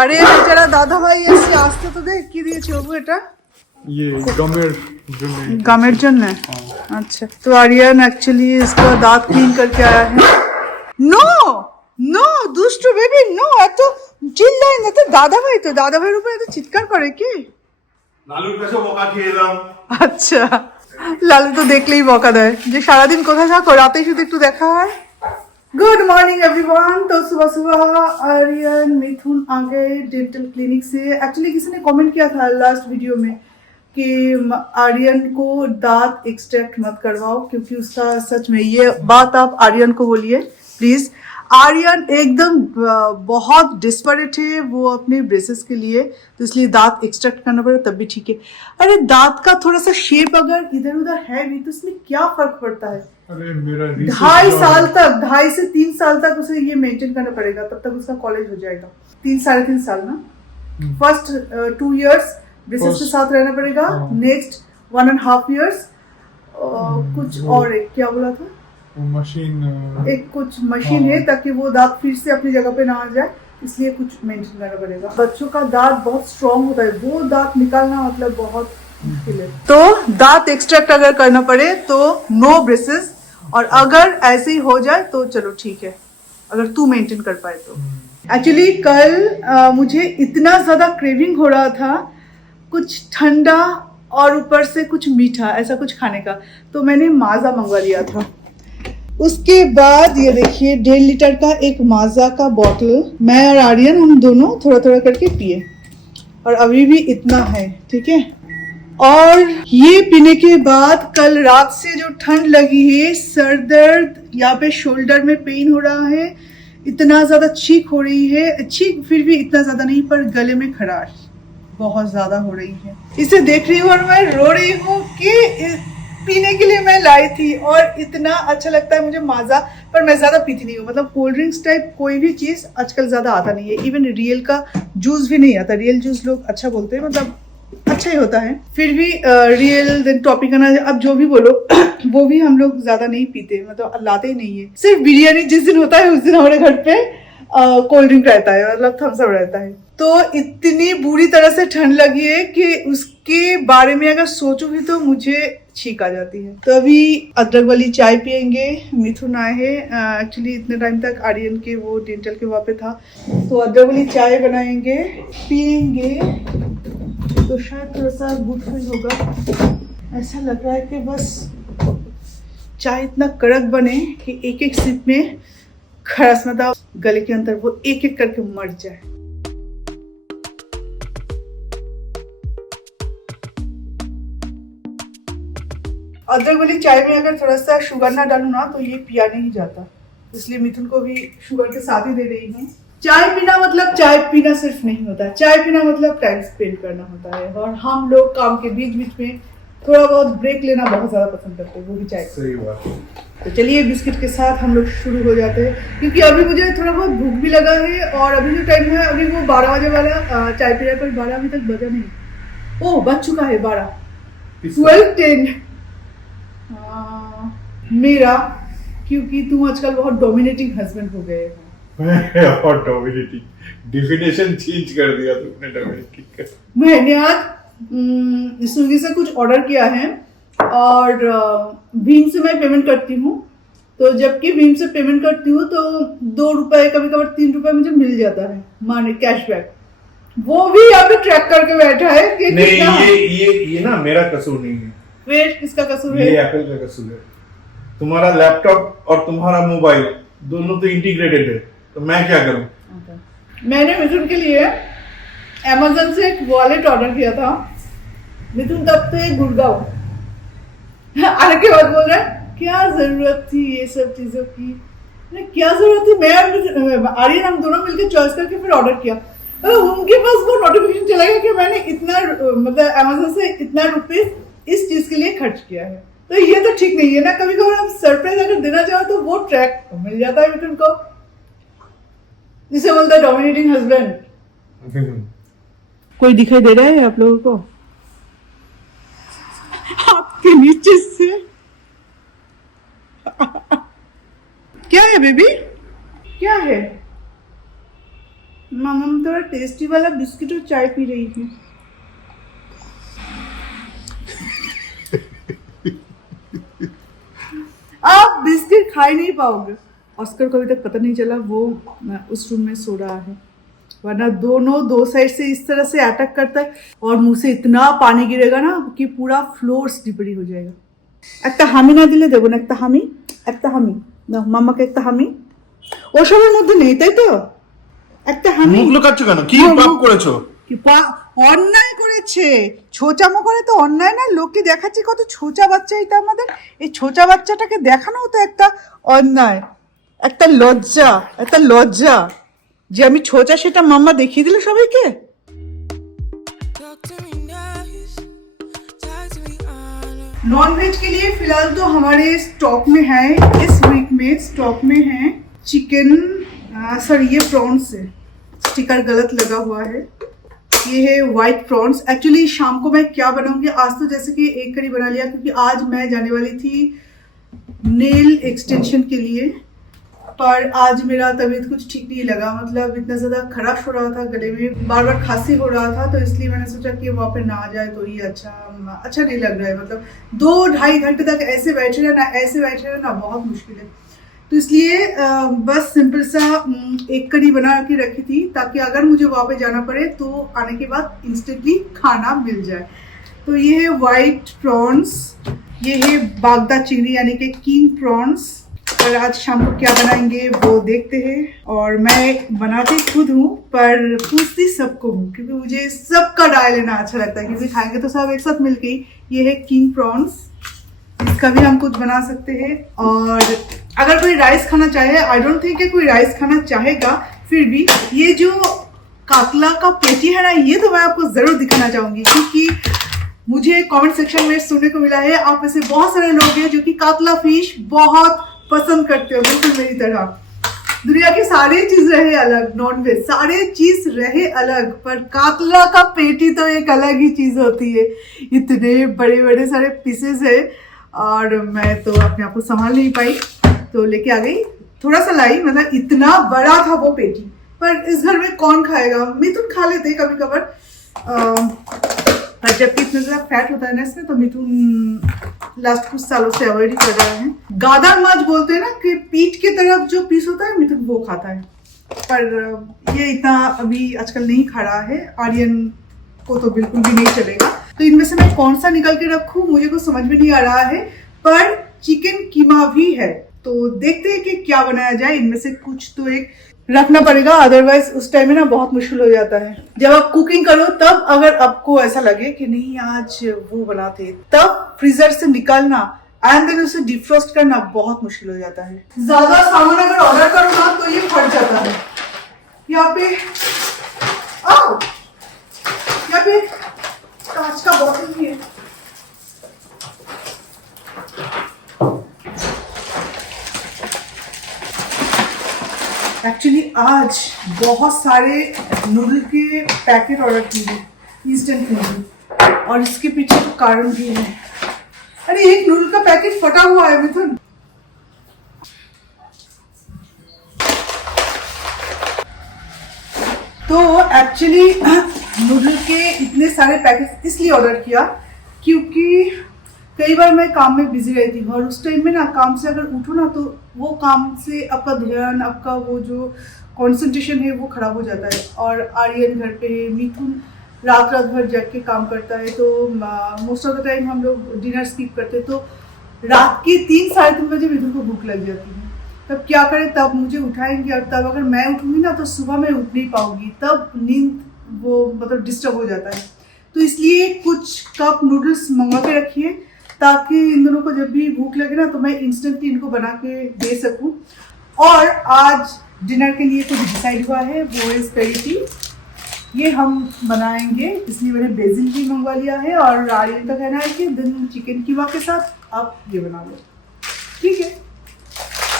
আরে বেচারা দাদা ভাই এসে আসতে তো দেখ কি দিয়েছে বাবু এটা ये गमेर जन्य গামের জন্য अच्छा तो आर्यन एक्चुअली इसका दांत क्लीन करके आया है नो नो দুষ্টু বেবি নো এত চিল্লাই না তো দাদা ভাইয়ের উপরে এত চিৎকার করে কি লালুর কাছে বকা খেয়ে এলাম আচ্ছা লালু তো দেখলেই বকা দেয় যে সারাদিন কোথায় থাকো রাতে শুধু একটু দেখা হয় गुड मॉर्निंग एवरीवन। तो सुबह सुबह आर्यन मिथुन आ गए डेंटल क्लिनिक से। एक्चुअली किसी ने कमेंट किया था लास्ट वीडियो में कि आर्यन को दांत एक्सट्रैक्ट मत करवाओ क्योंकि उसका सच में ये बात आप आर्यन को बोलिए प्लीज। आर्यन एकदम बहुत डिस्परेट है वो अपने ब्रेसेस के लिए, तो इसलिए दांत एक्सट्रैक्ट करना पड़ा तब भी ठीक है। अरे दांत का थोड़ा सा शेप अगर इधर उधर है भी तो इसमें क्या फर्क पड़ता है। अरे मेरा 2.5 से 3 साल तक उसे ये मेंटेन करना पड़ेगा, तब तक उसका कॉलेज हो जाएगा। 3-3.5 साल ना। फर्स्ट 2 इयर्स ब्रेसेस के साथ रहना पड़ेगा, नेक्स्ट 1.5 इयर्स कुछ और एक क्या बोला था मशीन एक कुछ मशीन है ताकि वो दांत फिर से अपनी जगह पे ना आ जाए, इसलिए कुछ मेंटेन करना पड़ेगा। बच्चों का दांत बहुत स्ट्रांग होता है, वो दांत निकालना मतलब बहुत मुश्किल है। तो दांत एक्सट्रैक्ट अगर करना पड़े तो नो ब्रेसेस, और अगर ऐसे ही हो जाए तो चलो ठीक है अगर तू मेंटेन कर पाए तो। एक्चुअली कल मुझे इतना ज्यादा क्रेविंग हो रहा था कुछ ठंडा और ऊपर से कुछ मीठा ऐसा कुछ खाने का, तो मैंने माजा मंगवा लिया था। उसके बाद ये देखिए 1.5 लीटर का एक माजा का बॉटल मैं और आर्यन हम दोनों थोड़ा थोड़ा करके पिए, और अभी भी इतना है ठीक है। और ये पीने के बाद कल रात से जो ठंड लगी है, सर दर्द, यहाँ पे शोल्डर में पेन हो रहा है, इतना ज्यादा चीख हो रही है, चीख फिर भी इतना ज्यादा नहीं पर गले में खराश बहुत ज्यादा हो रही है। इसे देख रही हूँ और मैं रो रही हूँ कि पीने के लिए मैं लाई थी और इतना अच्छा लगता है मुझे माजा, पर मैं ज्यादा पीती नहीं हूँ। मतलब कोल्ड ड्रिंक्स टाइप कोई भी चीज आजकल ज्यादा आता नहीं है, इवन रियल का जूस भी नहीं आता। रियल जूस लोग अच्छा बोलते हैं, मतलब अच्छा ही होता है, फिर भी रियल देन टॉपिकना अब जो भी बोलो वो भी हम लोग ज्यादा नहीं पीते, मतलब लाते ही नहीं है। सिर्फ बिरयानी जिस दिन होता है उस दिन हमारे घर पे कोल्ड ड्रिंक रहता है, मतलब थम्स अप रहता है। तो इतनी बुरी तरह से ठंड लगी है कि उसके बारे में अगर सोचूं भी तो मुझे छींक आ जाती है। तो अभी अदरक वाली चाय पियेंगे। मिथुन आए हैं एक्चुअली इतने टाइम तक आर्यन के वो डेंटल के वहाँ पे था, तो अदरक वाली चाय बनाएंगे पियेंगे तो शायद थोड़ा सा गुड फील होगा। ऐसा लग रहा है कि बस चाय इतना कड़क बने कि एक एक सिप में खरस मतलब गले के अंदर वो एक एक करके मर जाए। अदरक वाली चाय में अगर थोड़ा सा शुगर ना डालूं ना तो ये पिया नहीं जाता, इसलिए मिथुन को भी शुगर के साथ ही दे रही हूँ। चाय पीना मतलब चाय पीना सिर्फ नहीं होता, चाय पीना मतलब टाइम स्पेंड करना होता है, और हम लोग काम के बीच बीच में थोड़ा बहुत ब्रेक लेना बहुत ज्यादा पसंद करते हैं, वो भी चाय। सही बात। तो चलिए बिस्किट के साथ हम लोग शुरू हो जाते हैं, क्योंकि अभी मुझे थोड़ा बहुत भूख भी लगा है, और अभी जो टाइम है अभी वो 12 बजे वाला चाय पी रहा है, पर 12 अभी तक बजा नहीं। ओह बज चुका है 12, 12:10 मेरा, क्योंकि तुम आजकल बहुत डोमिनेटिंग हस्बैंड हो गए हो। और डोमिनेटिंग डेफिनेशन चेंज कर दिया तुमने डोमिनेटिंग का। मैंने आज स्विगी से कुछ ऑर्डर किया है और भीम से मैं पेमेंट करती हूँ, तो जबकि भीम से पेमेंट करती हूँ तो 2 रुपए कभी कभी 3 रुपए मुझे मिल जाता है माने कैशबैक, वो भी यहाँ पे ट्रैक करके बैठा है कि नहीं ये ना मेरा कसूर नहीं है, फिर किसका कसूर है? ये एप्पल का कसूर है। तुम्हारा लैपटॉप और तुम्हारा मोबाइल दोनों तो इंटीग्रेटेड है, तो मैं क्या करूं? मैंने मिथुन के लिए अमेज़न से एक वॉलेट ऑर्डर किया था। मिथुन तब तो एक गुड़गांव आने के बाद बोल रहा है क्या जरूरत थी ये सब चीजों की, क्या जरूरत थी। मैं आर्यन हम दोनों मिलकर चॉइस करके फिर ऑर्डर किया, तो उनके पास वो नोटिफिकेशन चला गया कि मैंने इतना मतलब अमेज़न से इतना रुपीस इस चीज के लिए खर्च किया है। तो ये तो ठीक नहीं है ना, कभी कभी आप सरप्राइज अगर देना चाहो तो वो ट्रैक मिल जाता है मिथुन को, जिसे बोलता है डोमिनेटिंग हस्बैंड। कोई दिखाई दे रहा है आप लोगों को आपके नीचे से? क्या है बेबी, क्या है? मम्मा थोड़ा टेस्टी वाला बिस्किट और चाय पी रही है। आप बिस्किट खा ही नहीं पाओगे। ऑस्कर को अभी तक पता नहीं चला वो उस रूम में सो रहा है, वरना दोनों दो साइड से इस तरह से अटैक करता है और मुंह से इतना पानी गिरेगा ना कि पूरा फ्लोर स्लिपरी हो जाएगा। একটা হামি না দিলে দেবো না, একটা হামি না, মাম্মাকে একটা হামি। ওসবের মধ্যে নেই তাই তো? একটা হামি। মুখ লুকাচ্ছ কেন? কি পাপ করেছো? কি অন্যায় করেছে? ছোচামো করে তো অন্যায় না, লোককে দেখাচ্ছে কত ছোচা বাচ্চা এটা আমাদের। এই ছোচা বাচ্চাটাকে দেখানো তো একটা অন্যায়, একটা লজ্জা যে আমি ছোচা, সেটা মাম্মা দেখিয়ে দিল সবাইকে। नॉन वेज के लिए फिलहाल तो हमारे स्टॉक में है, इस वीक में स्टॉक में है चिकन, सॉरी ये प्रॉन्स है, स्टिकर गलत लगा हुआ है, ये है वाइट प्रॉन्स। एक्चुअली शाम को मैं क्या बनाऊंगी, आज तो जैसे कि एक करी बना लिया क्योंकि आज मैं जाने वाली थी नेल एक्सटेंशन के लिए, पर आज मेरा तबीयत कुछ ठीक नहीं लगा, मतलब इतना ज़्यादा खराश हो रहा था, गले में बार बार खांसी हो रहा था, तो इसलिए मैंने सोचा कि वहाँ पे ना जाए तो ही अच्छा नहीं लग रहा है। मतलब 2-2.5 घंटे तक ऐसे बैठे रहना बहुत मुश्किल है, तो इसलिए बस सिंपल सा एक कड़ी बना के रखी थी ताकि अगर मुझे वहाँ पे जाना पड़े तो आने के बाद इंस्टेंटली खाना मिल जाए। तो ये है वाइट प्रॉन्स, ये है बागदा चिंगड़ी यानी कि किंग प्रॉन्स। और आज शाम को क्या बनाएंगे वो देखते हैं, और मैं बनाती खुद हूँ पर पूछती सबको हूँ क्योंकि मुझे सबका राय लेना अच्छा लगता है, क्योंकि खाएंगे तो सब एक साथ मिलके ही। ये है किंग प्रॉन्स, इसका भी हम कुछ बना सकते हैं। और अगर कोई राइस खाना चाहे, आई डोंट थिंक कि कोई राइस खाना चाहेगा, फिर भी ये जो कातला का पेटी है ना, ये तो मैं आपको जरूर दिखाना चाहूंगी क्योंकि मुझे कमेंट सेक्शन में सुनने को मिला है आप में से बहुत सारे लोग हैं जो कि कातला फिश बहुत पसंद करते हो, बिल्कुल मेरी तरह। दुनिया की सारी चीज रहे अलग, नॉनवेज सारे चीज रहे अलग, पर कातला का पेटी तो एक अलग ही चीज होती है। इतने बड़े बड़े सारे पीसेस है और मैं तो अपने आप को संभाल नहीं पाई, तो लेके आ गई, थोड़ा सा लाई, मतलब इतना बड़ा था वो पेटी, पर इस घर में कौन खाएगा। मिथुन खा लेते कभी कभार, पर जबकि इतना ज्यादा फैट होता है ना इसमें, तो मिथुन लास्ट कुछ सालों से अवॉइड ही कर रहा है। गादा माछ बोलते हैं ना कि पीठ की तरफ जो पीस होता है मिथुन वो खाता है, पर ये इतना अभी आजकल नहीं खा रहा है। आर्यन को तो बिल्कुल भी नहीं चलेगा, तो इनमें से मैं कौन सा निकल के रखूं मुझे कुछ समझ में नहीं आ रहा है, पर चिकन कीमा भी है, तो देखते हैं कि क्या बनाया जाए। इनमें से कुछ तो एक रखना पड़ेगा, अदरवाइज उस टाइम में ना बहुत मुश्किल हो जाता है। जब आप कुकिंग करो तब अगर आपको ऐसा लगे कि नहीं आज वो बनाते, तब फ्रीजर से निकालना एंड देन उसे डिफ्रोस्ट करना बहुत मुश्किल हो जाता है। ज्यादा सामान अगर ऑर्डर करो ना तो ये फट जाता है। यहाँ पे कांच का बॉटल भी है, एक्चुअली आज बहुत सारे नूडल के पैकेट ऑर्डर किए, इंस्टेंट नूडल, और इसके पीछे तो कारण भी है। अरे एक नूडल का पैकेट फटा हुआ है मिथुन, तो एक्चुअली नूडल के इतने सारे पैकेट इसलिए ऑर्डर किया क्योंकि कई बार मैं काम में बिजी रहती हूँ और उस टाइम में ना काम से अगर उठो ना तो वो काम से आपका ध्यान, आपका वो जो कंसंट्रेशन है वो खराब हो जाता है। और आर्यन घर पे है, मिथुन रात भर जग के काम करता है, तो मोस्ट ऑफ द टाइम हम लोग डिनर स्किप करते हैं, तो रात के 3-3:30 बजे मिथुन को भूख लग जाती है। तब क्या करें, तब मुझे उठाएंगे और तब अगर मैं उठूंगी ना तो सुबह मैं उठ नहीं पाऊंगी, तब नींद वो मतलब डिस्टर्ब हो जाता है। तो इसलिए कुछ कप नूडल्स मंगवा के रखिए ताकि इन दोनों को जब भी भूख लगे ना तो मैं इंस्टेंटली इनको बना के दे सकूं। और आज डिनर के लिए कुछ डिसाइड हुआ है, वो है स्पेगेटी, ये हम बनाएंगे, इसलिए मैंने बेसिल भी मंगवा लिया है। और आर्यन का कहना है कि दिन चिकन कीमा के साथ आप ये बना लो, ठीक है।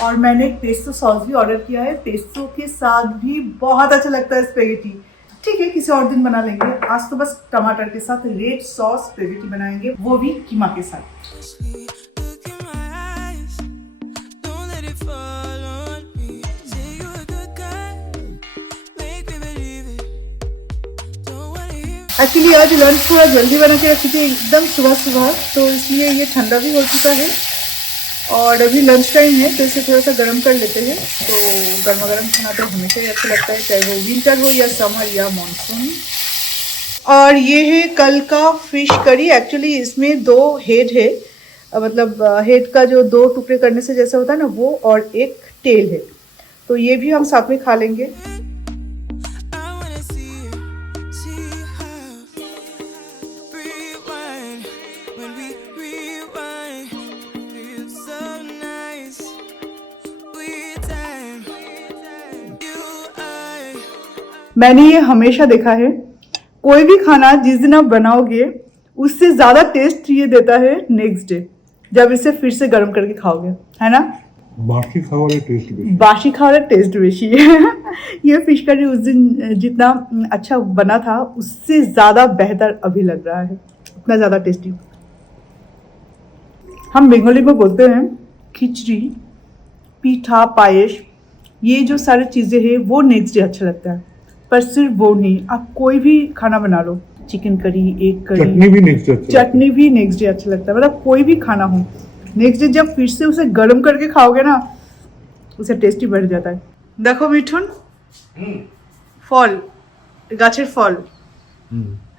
और मैंने एक पेस्टो सॉस भी ऑर्डर किया है, पेस्टो के साथ भी बहुत अच्छा लगता है स्पेगेटी, ठीक है, किसी और दिन बना लेंगे। आज तो बस टमाटर के साथ रेड सॉस स्पेगेटी बनाएंगे, वो भी कीमा के साथ। एक्चुअली आज लंच थोड़ा जल्दी बना के रखी थी एकदम सुबह सुबह, तो इसलिए ये ठंडा भी हो चुका है और अभी लंच टाइम है, तो इसे थोड़ा सा गर्म कर लेते हैं। तो गर्मा गर्म खाना तो हमेशा ही अच्छा लगता है, चाहे वो विंटर हो या समर या मानसून। और ये है कल का फिश करी। एक्चुअली इसमें 2 हेड है, मतलब हेड का जो 2 टुकड़े करने से जैसा होता है ना वो, और एक टेल है, तो ये भी हम साथ में खा लेंगे। मैंने ये हमेशा देखा है, कोई भी खाना जिस दिन आप बनाओगे उससे ज़्यादा टेस्ट ये देता है नेक्स्ट डे, जब इसे फिर से गर्म करके खाओगे, है ना। बासी खाओगे टेस्ट बेशी। बासी खाओगे टेस्ट बेशी है। ये फिश करी उस दिन जितना अच्छा बना था उससे ज़्यादा बेहतर अभी लग रहा है, इतना ज़्यादा टेस्टी। हम बंगाली में बोलते हैं खिचड़ी, पीठा, पायस, ये जो सारी चीज़ें हैं वो नेक्स्ट डे अच्छा लगता है। पर सिर्फ वो नहीं, आप कोई भी खाना बना लो, चिकन करी, एग करी, चटनी भी नेक्स्ट डे अच्छा लगता है। मतलब कोई भी खाना हो, नेक्स्ट डे जब फिर से उसे गर्म करके खाओगे ना, उसे टेस्टी बढ़ जाता है। देखो मिठुन, फल, गाছের फल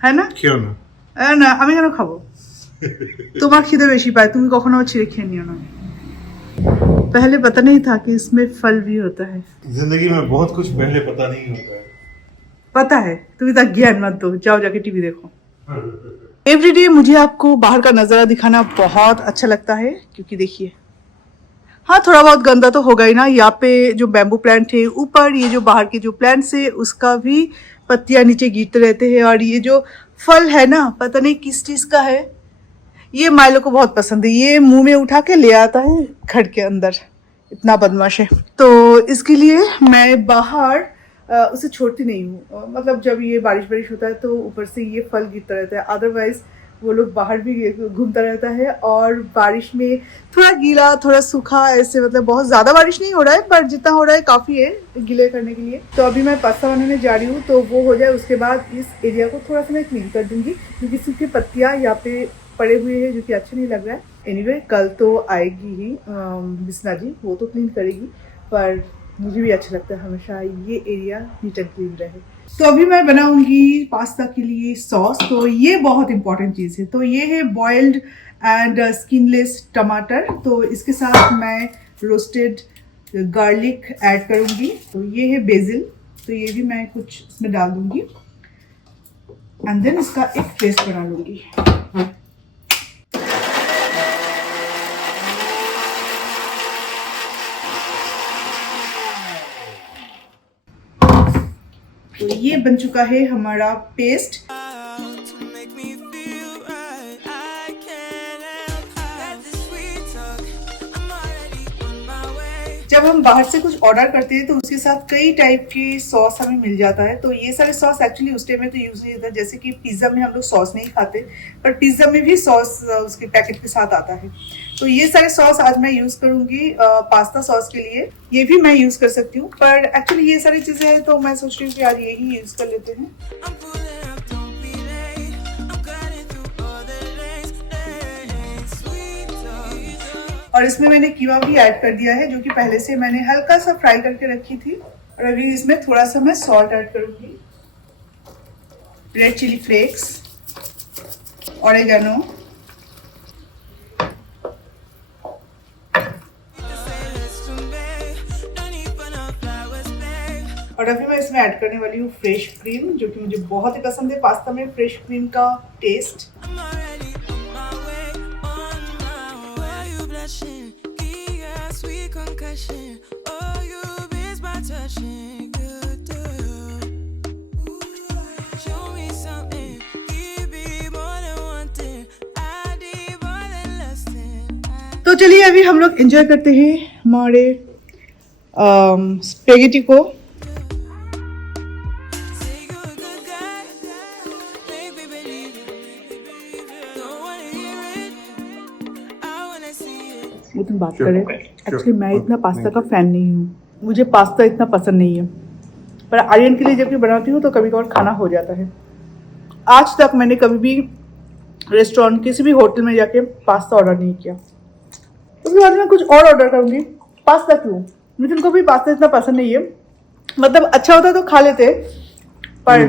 है ना, क्यों ना না আমি কেন খাবো? তোমার খিদে বেশি পায়, তুমি কখনো আমার ছিঁড়ে খেয়ে নিও না। पहले पता नहीं था कि इसमें फल भी होता है। जिंदगी में बहुत कुछ पहले पता नहीं होता है। पता है, तुम इतना ज्ञान मत दो, जाओ जाके टीवी देखो। एवरीडे मुझे आपको बाहर का नज़ारा दिखाना बहुत अच्छा लगता है, क्योंकि देखिए, हाँ थोड़ा बहुत गंदा तो होगा ही ना। यहाँ पे जो बैम्बू प्लांट है ऊपर, ये जो बाहर के जो प्लांट्स है उसका भी पत्तियां नीचे गिरते रहते हैं। और ये जो फल है ना, पता नहीं किस चीज़ का है, ये माइलो को बहुत पसंद है। ये मुंह में उठा के ले आता है घर के अंदर, इतना बदमाश है। तो इसके लिए मैं बाहर उसे छोड़ती नहीं हूँ। मतलब जब ये बारिश होता है तो ऊपर से ये फल गिरता रहता है, अदरवाइज वो लोग बाहर भी घूमता रहता है। और बारिश में थोड़ा गीला थोड़ा सूखा ऐसे, मतलब बहुत ज़्यादा बारिश नहीं हो रहा है, पर जितना हो रहा है काफ़ी है गीले करने के लिए। तो अभी मैं पास्ता बनाने जा रही हूँ, तो वो हो जाए उसके बाद इस एरिया को थोड़ा सा मैं क्लीन कर दूँगी, क्योंकि सूखी पत्तियाँ यहाँ पे पड़े हुए हैं जो कि अच्छा नहीं लग रहा है। एनीवे कल तो आएगी ही बिस्ना जी, वो तो क्लीन करेगी, पर मुझे भी अच्छा लगता है हमेशा ये एरिया नीट एंड क्लीन रहे। तो अभी मैं बनाऊंगी पास्ता के लिए सॉस। तो ये बहुत इंपॉर्टेंट चीज़ है। तो ये है बॉइल्ड एंड स्किनलेस टमाटर। तो इसके साथ मैं रोस्टेड गार्लिक ऐड करूंगी। तो ये है बेसिल, तो ये भी मैं कुछ इसमें डाल दूंगी एंड देन इसका एक पेस्ट बना लूंगी। तो ये बन चुका है हमारा पेस्ट। जब हम बाहर से कुछ ऑर्डर करते हैं तो उसके साथ कई टाइप के सॉस हमें मिल जाता है। तो ये सारे सॉस एक्चुअली उस टाइम में तो यूज नहीं होता। जैसे कि पिज्ज़ा में हम लोग सॉस नहीं खाते, पर पिज्ज़ा में भी सॉस उसके पैकेट के साथ आता है। तो ये सारे सॉस आज मैं यूज करूंगी पास्ता सॉस के लिए। ये भी मैं यूज कर सकती हूँ, पर एक्चुअली ये सारी चीजें हैं तो मैं सोच रही हूँ कि यार यही यूज कर लेते हैं। और इसमें मैंने कीमा भी ऐड कर दिया है, जो कि पहले से मैंने हल्का सा फ्राई करके रखी थी। और अभी इसमें थोड़ा सा मैं सॉल्ट ऐड करूंगी, रेड चिली फ्लेक्स, ऑरेगानो, और अभी मैं इसमें ऐड करने वाली हूँ फ्रेश क्रीम, जो कि मुझे बहुत ही पसंद है पास्ता में, फ्रेश क्रीम का टेस्ट। तो चलिए अभी हम लोग एंजॉय करते हैं हमारे स्पेगेटी को। तुम बात करें, एक्चुअली मैं इतना पास्ता का फैन नहीं हूँ, मुझे पास्ता इतना पसंद नहीं है, पर आर्यन के लिए जब भी बनाती हूँ तो कभी कभार खाना हो जाता है। आज तक मैंने कभी भी रेस्टोरेंट किसी भी होटल में जाके पास्ता ऑर्डर नहीं किया। उसके बाद मैं कुछ और ऑर्डर करूँगी। पास्ता क्यों? मिथुन को भी पास्ता इतना पसंद नहीं है, मतलब अच्छा होता तो खा लेते पर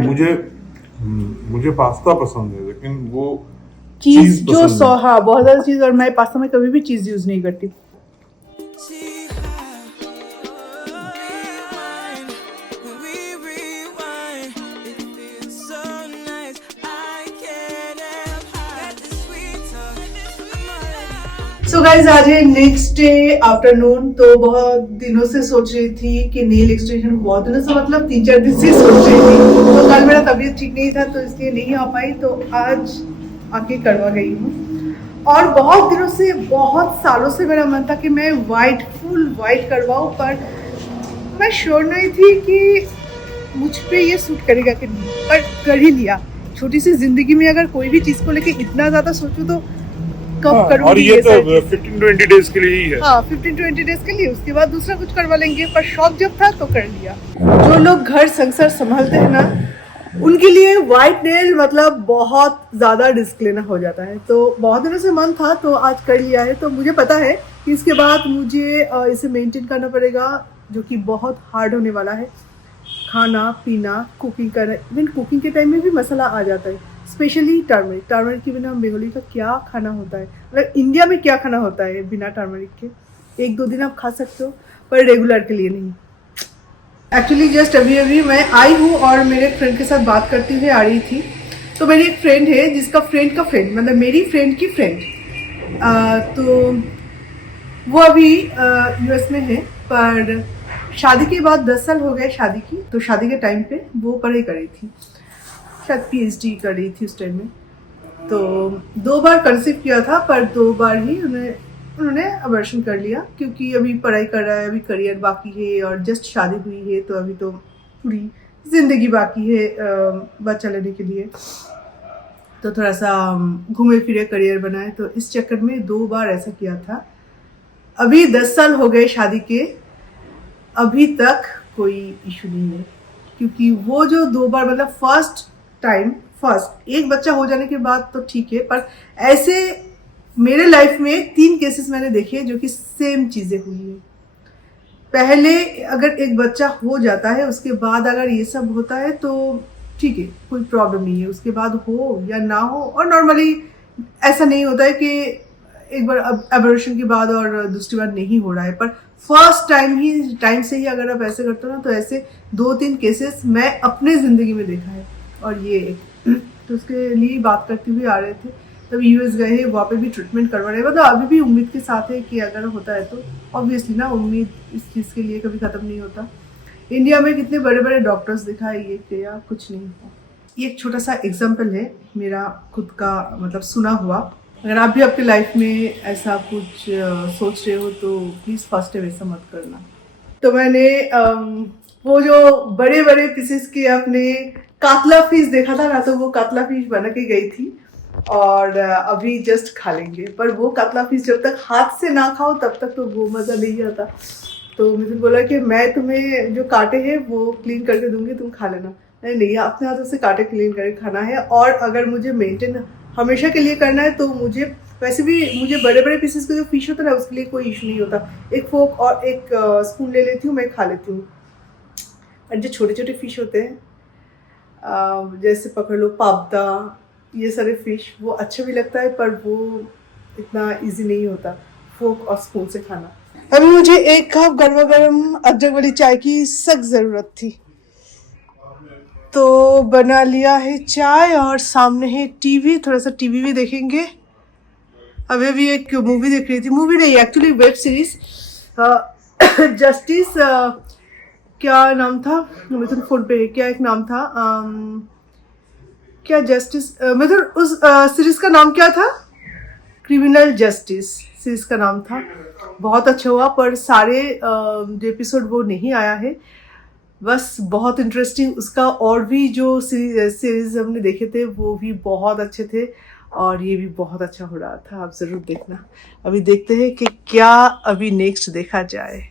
मुझे पास्ता पसंद है, लेकिन वो चीज जो हाँ बहुत ज़्यादा चीज़, और मैं पास्ता में कभी भी चीज़ यूज़ नहीं करती। सो गाइज आज है नेक्स्ट डे आफ्टरनून। तो बहुत दिनों से सोच रही थी कि नेल एक्सटेंशन, बहुत दिनों से मतलब 3-4 दिन से सोच रही थी। तो कल मेरा तबीयत ठीक नहीं था तो इसलिए नहीं आ पाई, तो आज आके करवा गई हूँ। और बहुत दिनों से, बहुत सालों से मेरा मन था कि मैं वाइट, फुल वाइट करवाऊँ, पर मैं श्योर नहीं थी कि मुझ पे ये सूट करेगा कि नहीं, पर कर ही लिया। छोटी सी जिंदगी में अगर कोई भी चीज़ को लेके इतना ज़्यादा सोचूं तो कब करूँगी? और ये तो 15-20 डेज के लिए ही है। हाँ 15-20 डेज के लिए, उसके बाद दूसरा कुछ करवा लेंगे, पर शौक जब था तो कर लिया। जो लोग घर संसार संभालते हैं ना, उनके लिए व्हाइट नेल मतलब बहुत ज़्यादा रिस्क लेना हो जाता है। तो बहुत दिनों से मन था तो आज कर लिया है। तो मुझे पता है कि इसके बाद मुझे इसे मेंटेन करना पड़ेगा, जो कि बहुत हार्ड होने वाला है। खाना पीना, कुकिंग करना, इवन कुकिंग के टाइम में भी मसाला आ जाता है, स्पेशली टर्मरिक। टर्मरिक के बिना बंगाली का क्या खाना होता है, मतलब इंडिया में क्या खाना होता है बिना टर्मरिक के? 1-2 दिन आप खा सकते हो, पर रेगुलर के लिए नहीं। एक्चुअली जस्ट अभी मैं आई हूँ और मेरे फ्रेंड के साथ बात करते हुए आ रही थी। तो मेरी एक फ्रेंड है जिसका फ्रेंड का फ्रेंड, मतलब मेरी फ्रेंड की फ्रेंड, तो वो अभी यूएस में है, पर शादी के बाद 10 साल हो गए शादी की। तो शादी के टाइम पे वो पढ़ाई कर रही थी, शायद PhD कर रही थी उस टाइम में। तो 2 बार कंसीव किया था, पर 2 बार ही उन्होंने अबॉर्शन कर लिया, क्योंकि अभी पढ़ाई कर रहा है, अभी करियर बाकी है और जस्ट शादी हुई है, तो अभी तो पूरी ज़िंदगी बाकी है बच्चा लेने के लिए। तो थोड़ा सा घूमे फिरे करियर बनाए, तो इस चक्कर में 2 बार ऐसा किया था। अभी 10 साल हो गए शादी के, अभी तक कोई इशू नहीं है, क्योंकि वो जो 2 बार, मतलब फर्स्ट एक बच्चा हो जाने के बाद तो ठीक है, पर ऐसे मेरे लाइफ में 3 केसेस मैंने देखे जो कि सेम चीज़ें हुई है। पहले अगर एक बच्चा हो जाता है, उसके बाद अगर ये सब होता है तो ठीक है, कोई प्रॉब्लम नहीं है, उसके बाद हो या ना हो। और नॉर्मली ऐसा नहीं होता है कि एक बार एबॉर्शन के बाद और दूसरी बार नहीं हो रहा है, पर फर्स्ट टाइम से ही अगर आप ऐसे करते हो ना, तो ऐसे 2-3 केसेस मैं अपने ज़िंदगी में देखा है। और ये तो उसके लिए बात करते हुए आ रहे थे, तब यूएस गए हैं, वहाँ पे भी ट्रीटमेंट करवा रहे हैं। मतलब अभी भी उम्मीद के साथ है कि अगर होता है तो ऑब्वियसली ना, उम्मीद इस चीज़ के लिए कभी ख़त्म नहीं होता। इंडिया में कितने बड़े बड़े डॉक्टर्स दिखाए, ये किया, कुछ नहीं हुआ। ये एक छोटा सा एग्जाम्पल है मेरा खुद का, मतलब सुना हुआ। अगर आप भी आपके लाइफ में ऐसा कुछ सोच रहे हो तो प्लीज़ फर्स्ट टाइम ऐसा मत करना। तो मैंने वो जो बड़े बड़े पीसेस के अपने कातला फिश देखा था ना, तो वो कातला फिश बना के गई थी और अभी जस्ट खा लेंगे। पर वो कातला फिश जब तक हाथ से ना खाओ तब तक तो वो मज़ा नहीं आता। तो मुझे बोला कि मैं तुम्हें जो कांटे हैं वो क्लीन करके दूंगी, तुम खा लेना। नहीं, अपने हाथों से कांटे क्लीन करके खाना है। और अगर मुझे मेंटेन हमेशा के लिए करना है तो मुझे वैसे भी मुझे बड़े बड़े पीसेस का जो फिश होता है ना, उसके लिए कोई इशू नहीं होता। एक फोक और एक स्पून ले लेती हूँ, मैं खा लेती हूँ। और जो छोटे छोटे फिश होते हैं, जैसे पकड़ लो पाबदा, ये सारे फिश, वो अच्छा भी लगता है, पर वो इतना इजी नहीं होता फोक और स्पून से खाना। अभी मुझे 1 कप गर्मा गर्म अदरक वाली चाय की सख्त ज़रूरत थी, तो बना लिया है चाय और सामने है टीवी, थोड़ा सा टीवी भी देखेंगे। अभी भी एक मूवी देख रही थी, मूवी नहीं एक्चुअली वेब सीरीज, जस्टिस, क्या नाम था, मतलब फोन पे क्या एक नाम था, क्या जस्टिस, मतलब उस सीरीज का नाम क्या था, क्रिमिनल जस्टिस सीरीज का नाम था। बहुत अच्छा हुआ, पर सारे जो एपिसोड वो नहीं आया है, बस बहुत इंटरेस्टिंग उसका। और भी जो सीरीज हमने देखे थे वो भी बहुत अच्छे थे, और ये भी बहुत अच्छा हो रहा था। आप ज़रूर देखना। अभी देखते हैं कि क्या अभी नेक्स्ट देखा जाए।